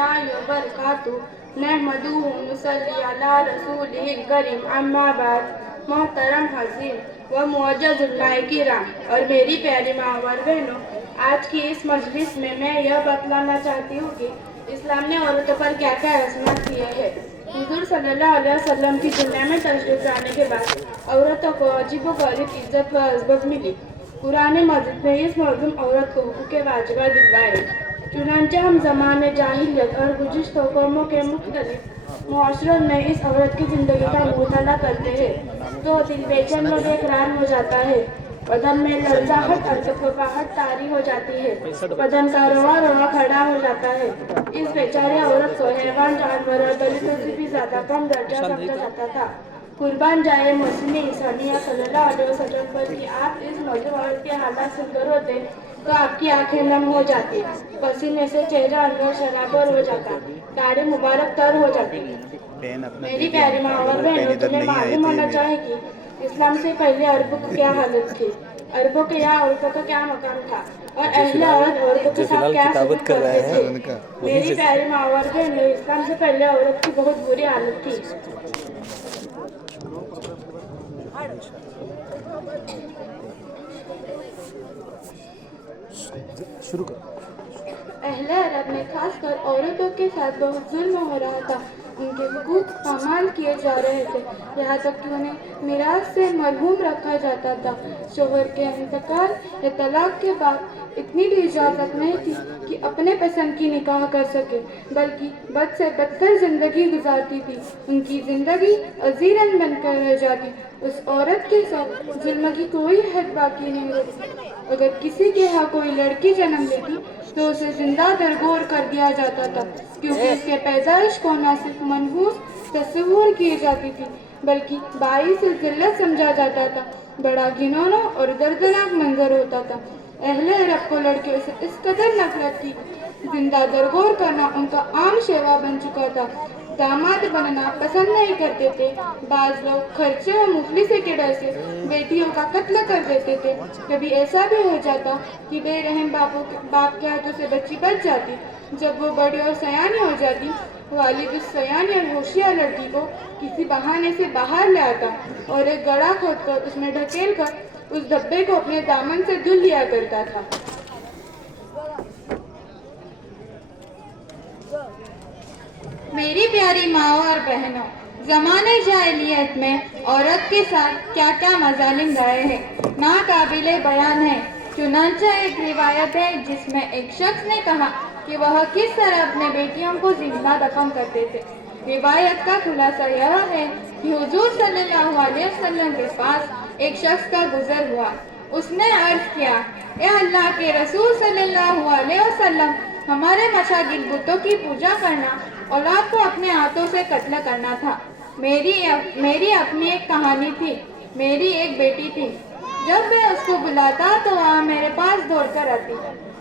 الله وبركاته نحمده ونصلي على رسوله الكريم اما بعد محترم حاضرین و معزز علماء کرام اور میری پیاری ماں اور بہنوں، آج کی اس مجلس میں یہ بتلانا چاہتی ہوں کہ اسلام نے عورتوں پر کیا کیا رسومات کیے ہیں۔ حضور صلی اللہ علیہ وسلم کی دنیا میں تشریف لانے کے بعد عورتوں کو عجیب و غریب عزت و عظمت ملی۔ قرآن مجید نے اس موضوع عورت کو حقوق واجبات دلوائے۔ چنانچہ ہم زمانے جاہلیت اور گزشتہ قوموں کے مختلف معاشروں میں اس عورت کی زندگی کا مطالعہ کرتے ہیں تو دل بے چین و بے قرار ہو جاتا ہے، بدن میں لرزاہٹ اور کپکپاہٹ طاری ہو جاتی ہے، بدن کا روا روا کھڑا ہو جاتا ہے۔ اس بیچاری عورت کو حیوان جانور اور دلتوں سے بھی زیادہ کم درجہ سمجھا جاتا تھا۔ قربان جائے موسم انسانیہ صلی اللہ علیہ وسلم پر کہ آپ اس موضوع عورت کے حالات سن کر ہوتے تو آپ کی آنکھیں نم ہو جاتی، پسینے سے چہرہ انور شرابور ہو جاتا، داڑھی مبارک تر ہو جاتی۔ میری پیاری ماں اور بہنوں، تمہیں معلوم ہونا چاہے کہ اسلام سے پہلے عربوں کی کیا حالت تھی، عربوں کے یہاں عورتوں کا کیا مقام تھا اور اہل عورت عورتوں کے ساتھ کیا سلوک کرتے تھے۔ میری پیاری ماں اور بہنوں، اسلام سے پہلے عورت کی بہت بری حالت تھی۔ اہل عرب میں خاص کر عورتوں کے ساتھ بہت ظلم ہو رہا تھا، ان کے حقوق پامال کیے جا رہے تھے، یہاں تک کہ انہیں میراث سے محروم رکھا جاتا تھا۔ شوہر کے انتقال یا طلاق کے بعد اتنی بھی اجازت نہیں تھی کہ اپنے پسند کی نکاح کر سکے، بلکہ بد سے بدتر زندگی گزارتی تھی، ان کی زندگی ازیرن بن کر رہ جاتی۔ اس عورت کے ساتھ ظلم کی کوئی حد باقی نہیں رہتی۔ اگر کسی کے ہاں کوئی لڑکی جنم لیتی تو اسے زندہ درگور کر دیا جاتا تھا، کیونکہ اس کے پیدائش کو نہ صرف منحوس تصور کی جاتی تھی بلکہ باعث ذلت سمجھا جاتا تھا۔ بڑا گھناؤنا اور دردناک منظر ہوتا تھا۔ اہل عرب کو لڑکیوں سے اس قدر نفرت تھی، زندہ درگور کرنا ان کا عام شیوا بن چکا تھا۔ داماد بننا پسند نہیں کرتے تھے، بعض لوگ خرچے و مفلسی کے ڈر سے بیٹیوں کا قتل کر دیتے تھے۔ کبھی ایسا بھی ہو جاتا کہ بے رحم باپ کے ہاتھوں سے بچی بچ جاتی۔ جب وہ بڑی اور سیانی ہو جاتی، والد اس سیانی اور ہوشیار لڑکی کو کسی بہانے سے باہر لے آتا اور ایک گڑھا کھود کر اس میں ڈھکیل کر اس دھبے کو اپنے دامن سے دھل لیا کرتا تھا۔ میری پیاری ماں اور بہنوں، زمانے جاہلیت میں عورت کے ساتھ کیا کیا مظالم رائے ہیں، ناقابل بیان ہے۔ چنانچہ ایک روایت ہے جس میں ایک شخص نے کہا کہ وہ کس طرح اپنے بیٹیوں کو زندہ دفن کرتے تھے۔ روایت کا خلاصہ یہ ہے کہ حضور صلی اللہ علیہ وسلم کے پاس ایک شخص کا گزر ہوا۔ اس نے عرض کیا، اے اللہ کے رسول صلی اللہ علیہ وسلم، ہمارے مشاغل بتوں کی پوجا کرنا، اولاد کو اپنے ہاتھوں سے قتل کرنا تھا۔ میری اپنی ایک کہانی تھی، میری ایک بیٹی تھی۔ جب میں اس کو بلاتا تو وہاں میرے پاس دوڑ کر آتی۔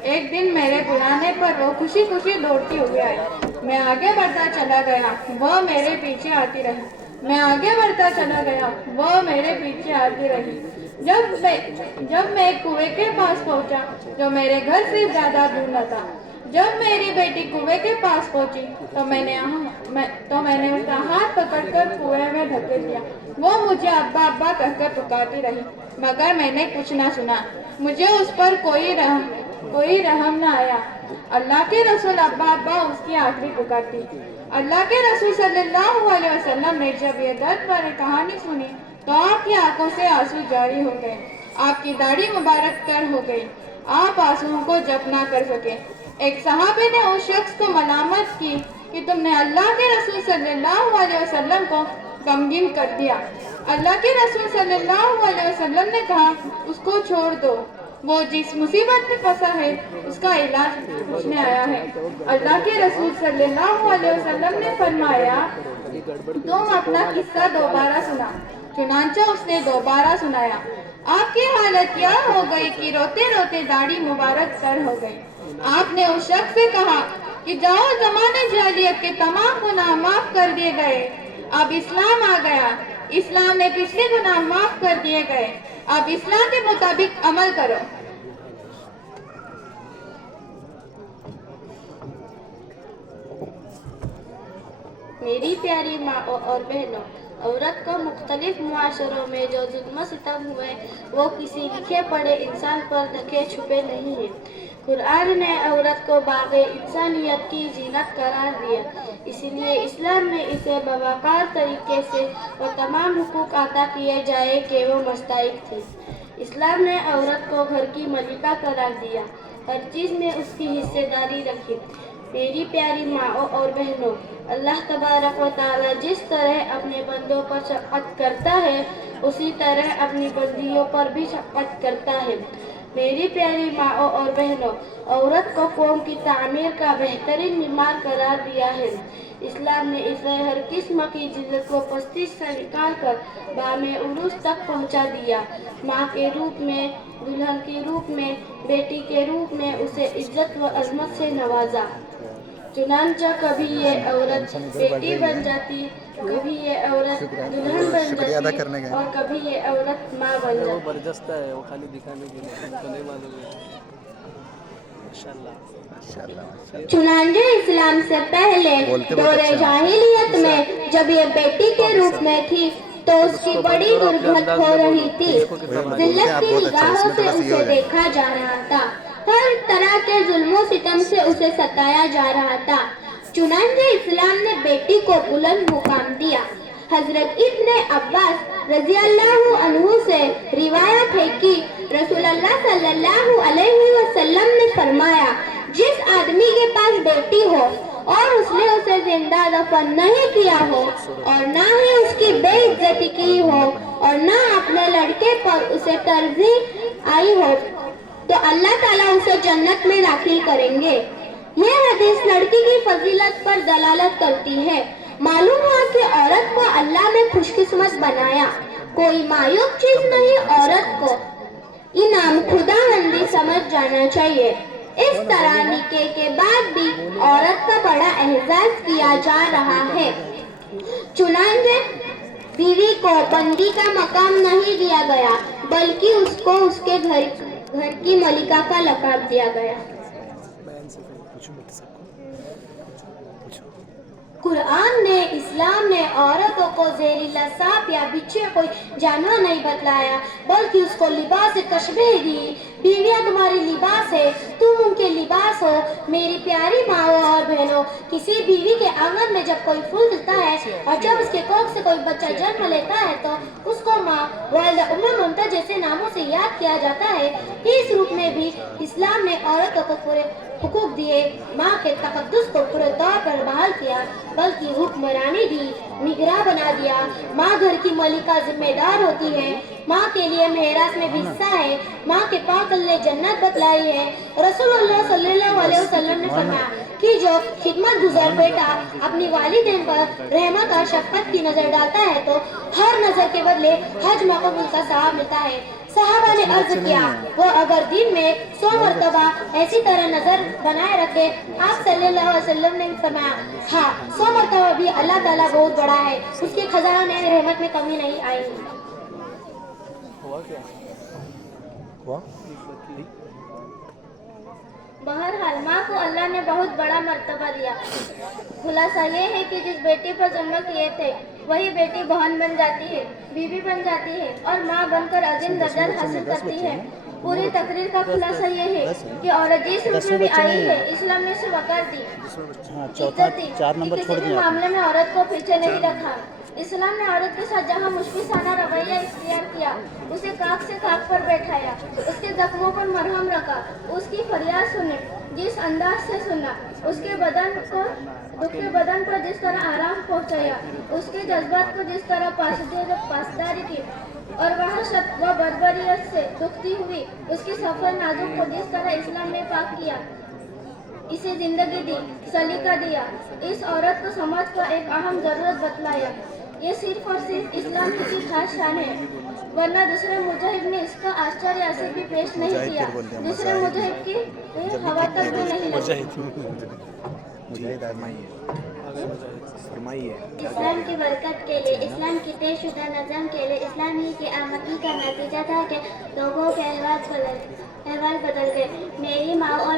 ایک دن میرے بلانے پر وہ خوشی خوشی دوڑتی ہوئی آئی۔ میں آگے بڑھتا چلا گیا، وہ میرے پیچھے آتی رہی۔ میں آگے بڑھتا چلا گیا، وہ میرے پیچھے آتی رہی۔ جب میں ایک کنویں کے پاس پہنچا جو میرے گھر سے زیادہ دور نہ تھا، جب میری بیٹی کنویں کے پاس پہنچی تو میں نے اس کا ہاتھ پکڑ کر کنویں میں دھکیل دیا۔ وہ مجھے ابا ابا کہہ کر پکارتی رہی، مگر میں نے کچھ نہ سنا۔ مجھے اس پر کوئی رحم نہ آیا۔ اللہ کے رسول ابا ابا اس کی آخری پکار تھی۔ اللہ کے رسول صلی اللہ علیہ وسلم نے جب یہ درد بھری کہانی سنی تو آپ کی آنکھوں سے آنسو جاری ہو گئے، آپ کی داڑھی مبارک تر ہو گئی، آپ آنسوؤں کو جب نہ کر سکے۔ ایک صحابی نے اس شخص کو ملامت کی کہ تم نے اللہ کے رسول صلی اللہ علیہ وسلم کو غمگین کر دیا۔ اللہ کے رسول صلی اللہ علیہ وسلم نے کہا، اس کو چھوڑ دو، وہ جس مصیبت میں پھنسا ہے اس کا علاج پوچھنے آیا ہے۔ اللہ کے رسول صلی اللہ علیہ وسلم نے فرمایا، تم اپنا قصہ دوبارہ سنا۔ چنانچہ اس نے دوبارہ سنایا۔ آپ کی حالت یہ ہو گئی کہ روتے روتے داڑھی مبارک تر ہو گئی۔ آپ نے اس شخص سے کہا کہ جاؤ، زمانے جاہلیت کے تمام گناہ معاف کر دیے گئے، اب اسلام آ گیا، اسلام نے پچھلے گناہ معاف کر دیے گئے، اب اسلام کے مطابق عمل کرو۔ میری پیاری ماں اور بہنوں، عورت کو مختلف معاشروں میں جو ظلم و ستم ہوئے وہ کسی لکھے پڑھے انسان پر ڈھکے چھپے نہیں ہیں۔ قرآن نے عورت کو باغ انسانیت کی زینت قرار دیا، اسی لیے اسلام نے اسے باوقار طریقے سے وہ تمام حقوق عطا کیے جائے کہ وہ مستحق تھی۔ اسلام نے عورت کو گھر کی ملکہ قرار دیا، ہر چیز میں اس کی حصہ داری رکھی۔ میری پیاری ماں اور بہنوں، اللہ تبارک و تعالیٰ جس طرح اپنے بندوں پر شفقت کرتا ہے اسی طرح اپنی بندیوں پر بھی شفقت کرتا ہے۔ میری پیاری ماں اور بہنوں، عورت کو قوم کی تعمیر کا بہترین معمار قرار دیا ہے۔ اسلام نے اسے ہر قسم کی ذلت و پستی سے نکال کر بام عروج تک پہنچا دیا۔ ماں کے روپ میں، دلہن کے روپ میں، بیٹی کے روپ میں اسے عزت و عظمت سے نوازا۔ چنانچہ کبھی یہ عورت بیٹی بن جاتی، کبھی یہ عورت دلہن بن جاتی اور کبھی یہ عورت ماں بن جاتی۔ وہ برجستہ ہے، وہ خالی دکھانے کے لیے، ان کو نہیں معلوم ہے۔ چنانچہ اسلام سے پہلے دور جاہلیت میں جب یہ بیٹی کے روپ میں تھی تو اس کی بڑی غربت ہو رہی تھی، ذلت کی نگاہوں سے اسے دیکھا جا رہا تھا، ہر طرح کے ظلم و ستم سے اسے ستایا جا رہا تھا۔ چنانچہ اسلام نے بیٹی کو بلند مقام دیا۔ حضرت ابن عباس رضی اللہ عنہ سے روایت ہے کہ رسول اللہ صلی اللہ علیہ وسلم نے فرمایا، جس آدمی کے پاس بیٹی ہو اور اس نے اسے زندہ دفن نہیں کیا ہو اور نہ ہی اس کی بے عزتی کی ہو اور نہ اپنے لڑکے پر اسے ترجیح آئی ہو تو اللہ تعالیٰ اسے جنت میں داخل کریں گے۔ یہ حدیث لڑکی کی فضیلت پر دلالت کرتی ہے۔ معلوم ہوا کہ عورت کو اللہ نے خوش قسمت بنایا، کوئی معیوب چیز نہیں۔ عورت کو انعام خداوندی سمجھ جانا چاہیے۔ اس طرح نکاح کے بعد بھی عورت کا بڑا اعزاز کیا جا رہا ہے۔ چنانچہ بیوی کو بندی کا مقام نہیں دیا گیا بلکہ اس کو اس کے گھر کی ملکہ کا لقب دیا گیا۔ قرآن نے، اسلام نے عورتوں کو زہریلا سانپ یا بچھو کوئی جانور نہیں بتلایا بلکہ اس کو لباس تشبیہ دی۔ بیویاں تمہاری لباس ہے، تم ان کے لباس ہو۔ میری پیاری ماں اور بہنوں، کسی بیوی کے آنگن میں جب کوئی پھول کھلتا ہے اور جب اس کے کوکھ سے کوئی بچہ جنم لیتا ہے تو اس کو ماں، والدہ، ممتہ جیسے ناموں سے یاد کیا جاتا ہے۔ اس روپ میں بھی اسلام نے عورتوں کو پورے حقوق دیے، ماں کے تقدس کو پورے طور پر بحال کیا بلکہ حکمرانی دی، نگراں بنا دیا۔ ماں گھر کی ملکہ ذمہ دار ہوتی ہے، ماں کے لیے میراث میں بھی حصہ ہے، ماں کے پاک اللہ جنت بتلائی ہے۔ رسول اللہ صلی اللہ علیہ وسلم نے فرمایا کہ جو خدمت گزار بیٹا اپنی والدین پر رحمت اور شفقت کی نظر ڈالتا ہے تو ہر نظر کے بدلے حج مقبول کا ثواب ملتا ہے۔ صحابہ نے عرض کیا، وہ اگر دن میں 100 مرتبہ ایسی طرح نظر بنائے رکھے؟ آپ صلی اللہ علیہ وسلم نے فرمایا، ہاں 100 مرتبہ بھی اللہ تعالیٰ بہت بڑا ہے، اس کے خزانے میں رحمت میں کمی نہیں آئے گی۔ بہرحال ماں کو اللہ نے بہت بڑا مرتبہ دیا۔ خلاصہ یہ ہے کہ جس بیٹی پر ظلم کیے تھے وہی بیٹی بہن بن جاتی ہے، بیوی بن جاتی ہے اور ماں بن کر عظیم درجات حاصل کرتی ہے۔ پوری تقریر کا خلاصہ یہ ہے کہ عورت جس روپ میں بھی آئی ہے اسلام نے اسے وقار دی، عزت دی، کہ کسی بھی معاملے میں عورت کو پیچھے نہیں رکھا۔ اسلام نے عورت کے ساتھ جہاں مشفقانہ رویہ اختیار کیا، اسے کاخ سے کاخ پر بیٹھایا، اس کے زخموں پر مرہم رکھا، اس کی فریاد سنی، جس انداز سے سنا، اس کے بدن پر جس طرح آرام پہنچایا، اس کے جذبات کو جس طرح پاسداری کی اور وحشت و بربریت سے دکھتی ہوئی اس کی سفر نازک کو جس طرح اسلام نے پاک کیا، اسے زندگی دی، سلیقہ دیا، اس عورت کو سماج کا ایک اہم ضرورت بتلایا۔ یہ صرف اور صرف اسلام کی خاص شان ہے، ورنہ دوسرے مذاہب نے اس کا آشچریہ اثر بھی پیش نہیں کیا، دوسرے مذاہب کی ہوا تک بھی نہیں لگی۔ اسلام کی برکت کے لیے، اسلام کی طے شدہ نظام کے لیے اسلام ہی کی آمدنی کا نتیجہ تھا کہ لوگوں کے احوال بدل گئے۔ میری ماں اور